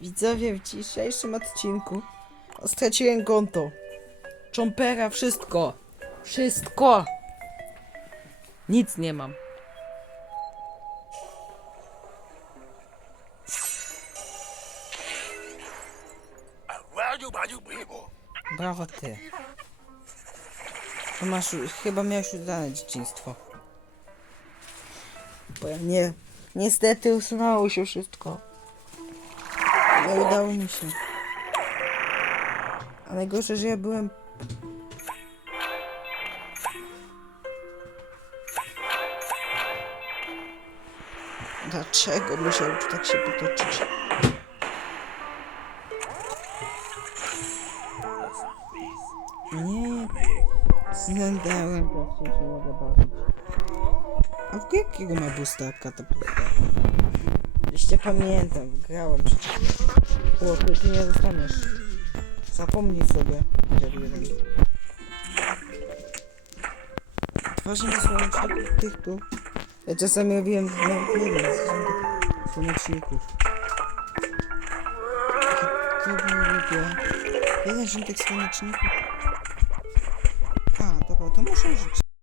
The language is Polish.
Widzowie, w dzisiejszym odcinku straciłem konto. Chompera, wszystko. Wszystko. Nic nie mam. Brawo ty. Chyba miałeś udane dzieciństwo. Bo ja nie, niestety usunęło się wszystko. Nie udało mi się. A najgorsze, że ja byłem. Dlaczego musiał tak się potoczyć? Nie. Znędałem co się mogę bawić. A w jakiego ma boosta katapulta? Jeszcze pamiętam, grałem przecież. O, ty, nie zostaniesz. Zapomnij sobie. Jeden. Tworzenie słoneczników tych tu. Ja czasami robiłem nawet jeden z słoneczników. To było lubię. Jeden rządek słoneczników. A, dobra, to muszę użyć